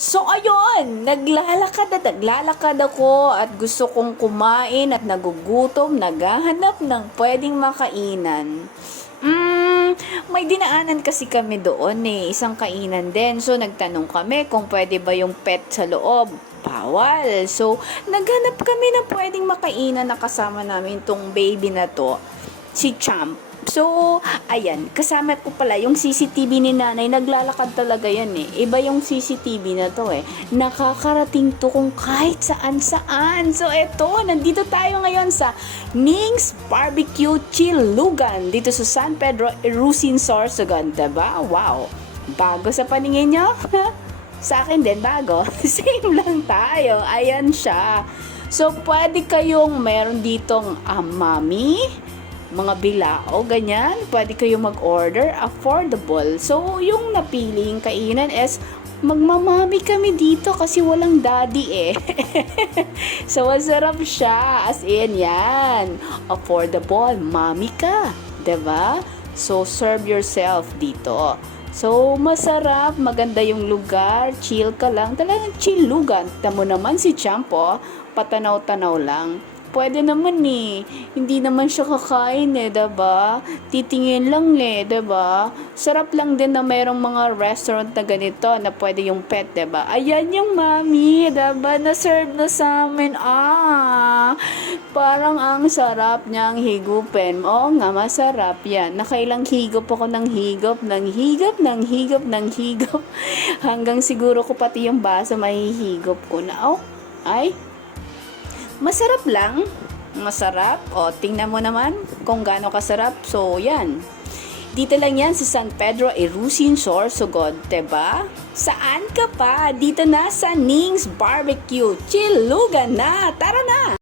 So ayun, naglalakad ako at gusto kong kumain at nagugutom, naghahanap ng pwedeng makainan. May dinaanan kasi kami doon isang kainan din. So nagtanong kami kung pwede ba yung pet sa loob. Bawal. So naghanap kami ng pwedeng makainan na kasama namin tong baby na to, si Champ. So, ayan, kasama ko pala yung CCTV ni nanay, naglalakad talaga yan Iba yung CCTV na to Nakakarating to kung kahit saan-saan. So, eto, nandito tayo ngayon sa Ning's Barbecue Chilugan, dito sa San Pedro, Irusin, Sorsogon, diba? Wow! Bago sa paningin nyo? Sa akin din, bago. Same lang tayo. Ayan siya. So, pwede kayong meron ditong mami, mga bilao, ganyan. Pwede kayo mag-order, affordable. So, yung napiling kainan is magmamami kami dito kasi walang daddy So, masarap siya. As in, yan. Affordable. Mami ka. 'Di ba? So, serve yourself dito. So, masarap. Maganda yung lugar. Chill ka lang. Talagang chill lugar. Tamo naman si Champo. Patanaw-tanaw lang. Pwede naman Hindi naman siya kakain diba? Titingin lang diba? Sarap lang din na mayroong mga restaurant na ganito na pwede yung pet, diba? Ayan yung mami, diba? Na-serve na sa amin. Parang ang sarap niyang higupin. Oo nga, masarap yan. Nakailang higop ako ng higop. Hanggang siguro ko pati yung baso mahihigop ko na. Ay, masarap lang. Masarap. Tingnan mo naman kung gaano kasarap. So, yan. Dito lang yan sa San Pedro, Irusin, Sorsogon. Diba? Saan ka pa? Dito na sa Ning's Barbecue. Chilugan na. Tara na!